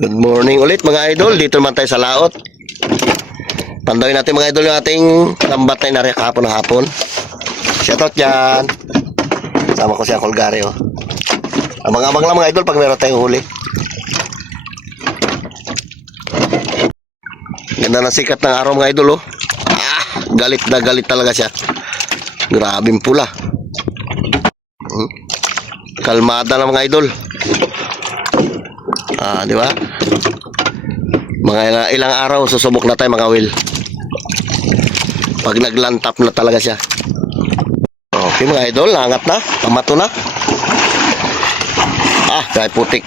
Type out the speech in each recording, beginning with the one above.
Good morning ulit mga idol. Dito naman tayo sa laot. Pandawin natin mga idol yung ating lambat na inari kahapon na hapon. Shoutout dyan. Sama ko si Uncle Gary, oh. Abang-abang lang mga idol pag meron tayong huli. Ganda ng sikat ng araw mga idol, oh. Galit na galit talaga siya. Grabing pula. Kalmada na mga idol. Di ba? Mga ilang araw susubok na tayo mga will. Pag naglantap na talaga siya. Okay mga idol, angat na, pamato na. Dahil putik.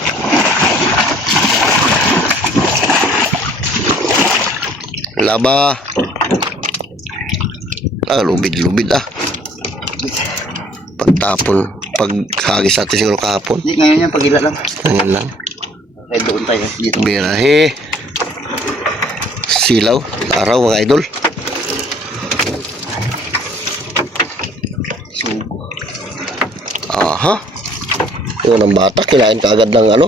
Laba. Lubid-lubid Pagtapon, paghagis natin siguro kahapon. Hindi, ngayon yan, pag-ila lang. Ngayon lang. Ay, doon tayo. Dito. Birahe. Silaw. Araw mga idol. Sugo. Aha. Yun ang bata. Kinain kaagad ng ano.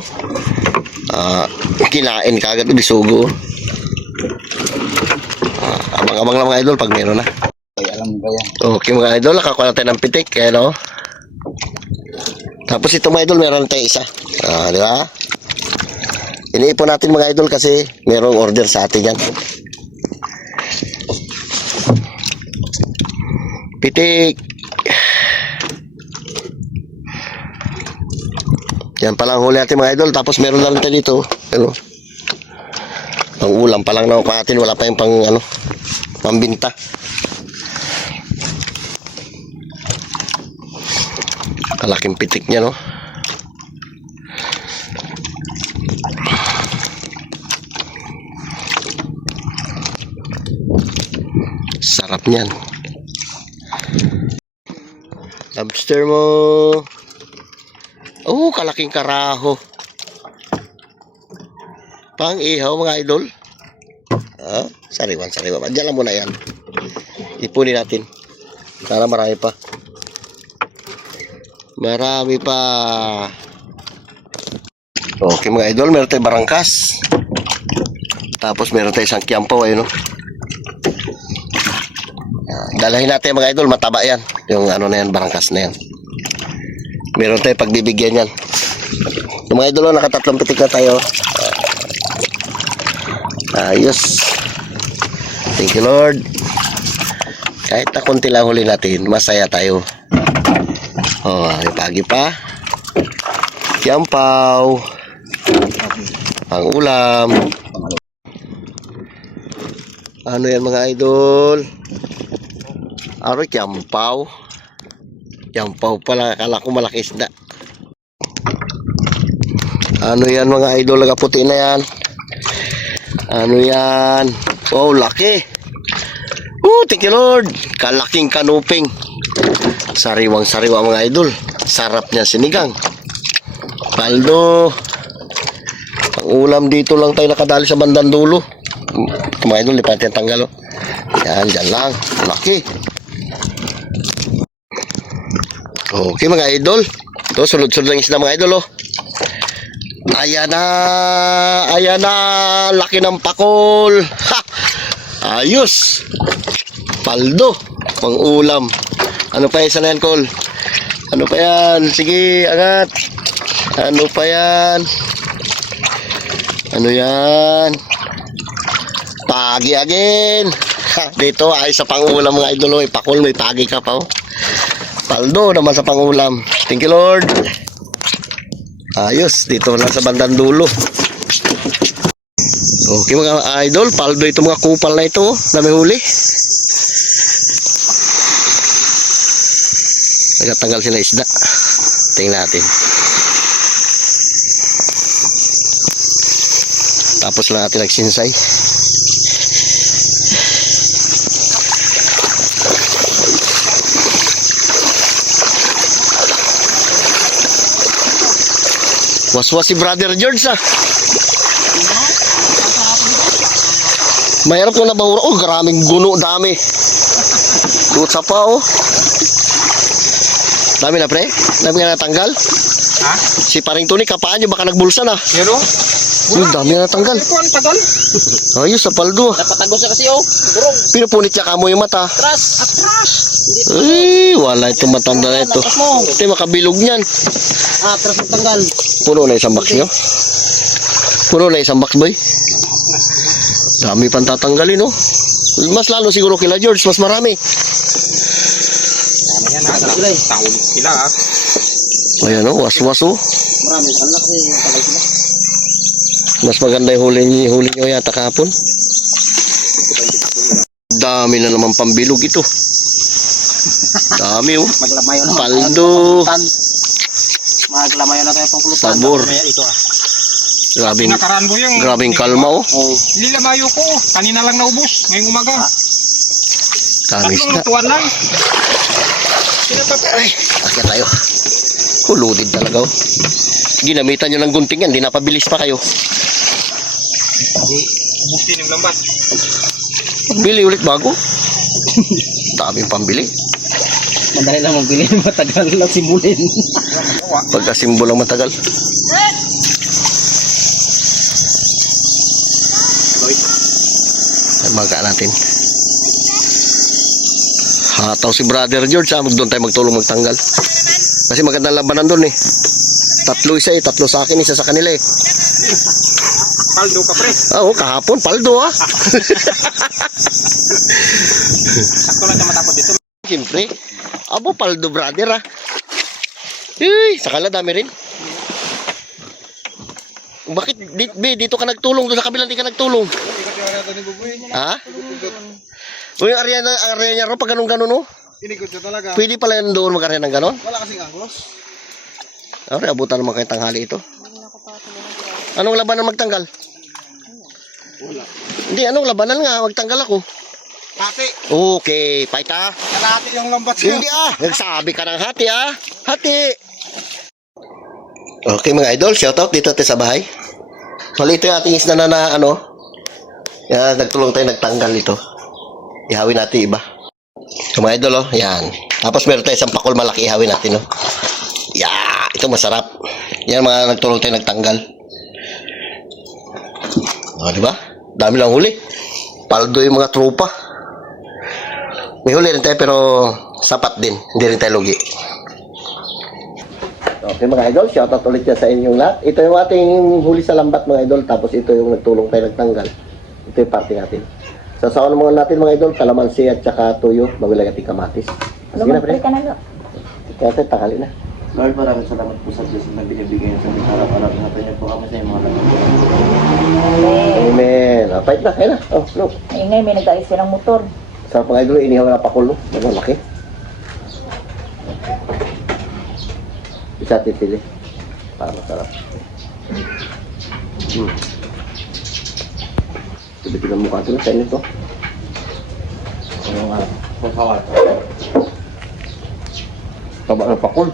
Kinain kaagad ng bisugo. Abang-abang lang mga idol pag meron na. Ay, alam mo ba yan? Okay mga idol. Nakakuha natin ng pitik. Kaya no. Tapos ito mga idol, meron tayong isa. Di ba? Iniipon natin mga idol kasi merong order sa atin yan. Pitik. Yan palang huli natin mga idol. Tapos meron lang tayo dito. Ano? Pang ulam pa lang nakuha natin. Wala pa yung pang ano, pambinta. Kalaking pitik niya, no? Sarap niyan. Lobster mo. Kalaking karaho. Pang ihaw mga idol. Sariwan. Diyan lang muna yan. Ipunin natin. Sana marami pa. Marami pa. Okay mga idol, meron tayong barangkas. Tapos meron tayong isang kiyampaw, ayun, no? Dalahin natin mga idol, mataba yan. Yung ano na yan, barangkas na yan. Meron tayong pagbibigyan yan. Yung mga idol, nakatatlong pitik na tayo. Ayos. Thank you Lord. Kahit na konti lang huli natin, masaya tayo. May pagi pa. Kiyampaw. Pang ulam. Ano yan mga idol? Aroy, kiyampaw. Kiyampaw pala. Akala ko malaki isda. Ano yan mga idol? Nagaputi na yan. Ano yan? Laki. Thank you Lord. Kalaking kanuping. Sariwang-sariwa mga idol. Sarap niya sinigang. Paldo. Ang ulam dito lang tayo nakadali sa bandang dulo. Mga idol, lipat yung tanggal. Yan, dyan lang. Laki. Okay mga idol. Ito, sunod-sunod lang isda mga idol, oh. Ayan na. Laki ng pakol. Ayos. Paldo. Pang ulam. Ano pa isa na yan, Col? Ano pa yan? Sige, angat. Ano pa yan? Ano yan? Pagi again. Dito ay sa pangulam mga idol. Pakol, may pagi ka pa, oh. Paldo naman sa pangulam. Thank you Lord. Ayos, dito na sa bandang dulo. Okay mga idol, paldo ito mga kupal na ito, oh, na may huli. Nagtatanggal sila isda. Tingnan natin. Tapos lang natin nagsinsay. Waswas si Brother George, Mayroon ko na bahura. Garaming guno, dami. Tutsa pa, oh. Dami na, pre? Dami nga natanggal? Ha? Si paring Tony, kapaan nyo, baka nagbulsa na. Pero? Ang dami na natanggal. Ito ang tagal. Ayos, sa paldo. Napatagos na kasi oh. Durog. Pinupunit niya kamo yung mata. Atras. Atras. Ay, wala itong matanda na ito. Ito yung makabilog niyan. Atras ang tanggal. Puno na isang box nyo. Puno na isang box, boy. Dami pang tatanggalin, no? Mas lalo siguro kila George, mas marami. Ayan na, taon sila ha. Ayan, no? Was-was, oh. Marami. Ang laki yung tagay sila. Mas maganda yung huli nyo yata kahapon. Dami na naman pambilog ito. Dami, oh. Maglamayo na. Paldo. Maglamayo na tayo pang pulutan. Sabor. Ito ah. Grabing, mo yung... grabing kalma, oh. Oh. Lilamayo ko. Kanina lang naubos. Ngayong umaga. Tamis Tatlong na. lutuan lang. Ay, akya tayo. Huludid talaga, oh. Ginamitan nyo ng gunting yan, di napabilis pa kayo. Ubus din yung lambat. Bili ulit bago. Daming pambili. Madali lang magbili. Matagal lang simulin. Pagkasimbol lang matagal. Maga natin. Hataw si Brother George, doon tayo magtulong magtanggal. Kasi magandang labanan doon eh. Tatlo isa eh, tatlo sa akin, isa sa kanila eh. Paldo ka pre. Oo, kahapon, paldo ah. Sakto lang na matapos dito. Siyempre, abo paldo brother ah. Uy, sakala dami rin. Bakit dito ka nagtulong, doon sa kabilang di ka nagtulong? Ha? O yung area niya ro, pag ganun-ganun oh. Inikot siya talaga. Pwede pala yan doon mag-area ng ganon? Wala kasing anglos. Okay, abutan naman kayo tanghali ito. Anong labanan magtanggal? Wala. Hindi, anong labanan nga, magtanggal ako. Hati. Okay, fight ah. Kalahati yung lambat siya. Hindi ah, nagsabi ka ng hati ah. Hati. Okay mga idol, shoutout dito tayo sa bahay. Mali ito yung ating isna na ano. Yan, nagtulong tayo nagtanggal ito. Ihawin natin iba. So mga idol oh, yan. Tapos meron tayo isang pakol malaki, ihawin natin oh. Yeah, ito masarap. Yan mga nagtulong tayo nagtanggal. O, diba? Dami lang huli. Paldo yung mga tropa. May huli rin tayo pero sapat din. Hindi rin tayo lugi. Okay mga idol, shoutout ulit yan sa inyong lahat. Ito yung ating huli sa lambat mga idol. Tapos ito yung nagtulong tayo nagtanggal. Ito yung party natin. Sasawan naman natin mga idol, kalamansi at saka tuyo, magulay at kamatis. Sige na pre. Kaya tayo takali na. Lord, maraming salamat po sa Diyos na binibigay sa aming harap-harap. Ingatan niyo po kami sa inyong mga lahat. Amen. Fight na, kaya na. Oh, no. Ayun nga, may nag-ayos ka ng motor. Sarap mga idol, inihaw na pakul mo. Malaki. Isa titili. Para masarap. Tiba-tiba mukha ito na sa inyo to. Ano nga? Pagkawat. Taba ng pakul.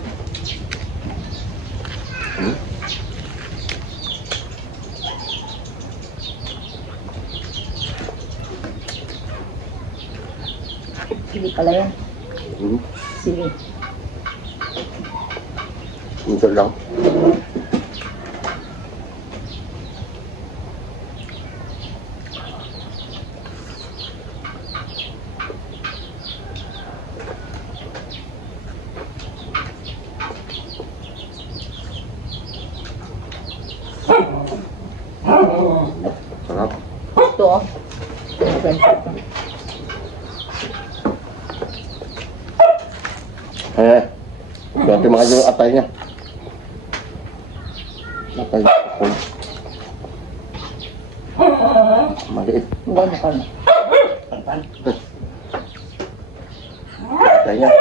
Sili pala yan. Sili. Ito lang. Sarap. Ito oh. Ganti mga idol atay niya. Atay. Maliit. Hindi mo ka na. Atay niya.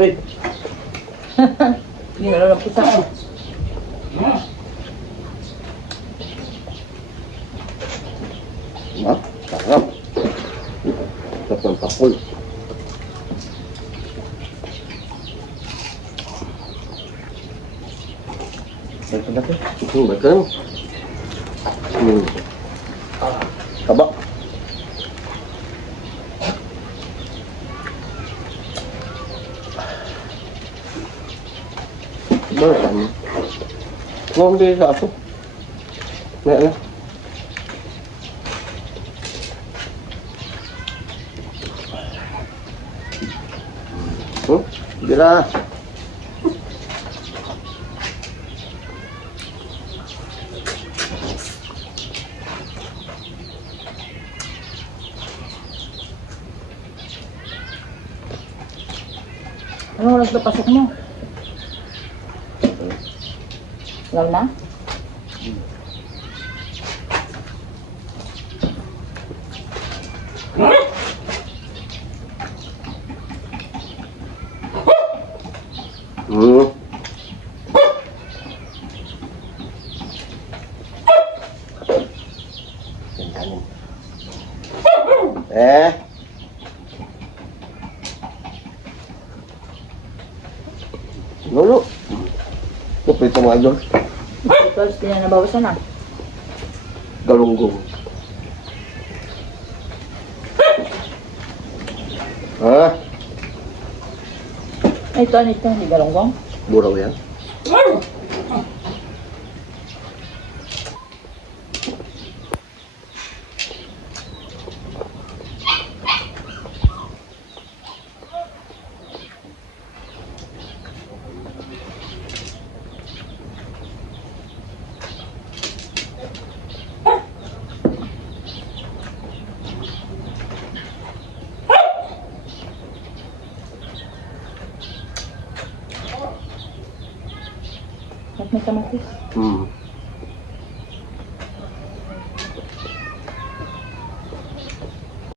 Uy. Hindi na lang kita ko. Sarap. Sarap ng pakul. Baik na natin. Baik na. Kaba. Balikan mo. Ngomong din sa ato. Na. Dira. Ano oras ba pasok mo? Alam na? Hmm. Yan kanin. Lolo. Ito ito mga idol. Ito, hindi na nabawasan na. Galunggong. Ha? Ay, ito, hindi galonggong. Buraw yan? At may kamatis. Hmm.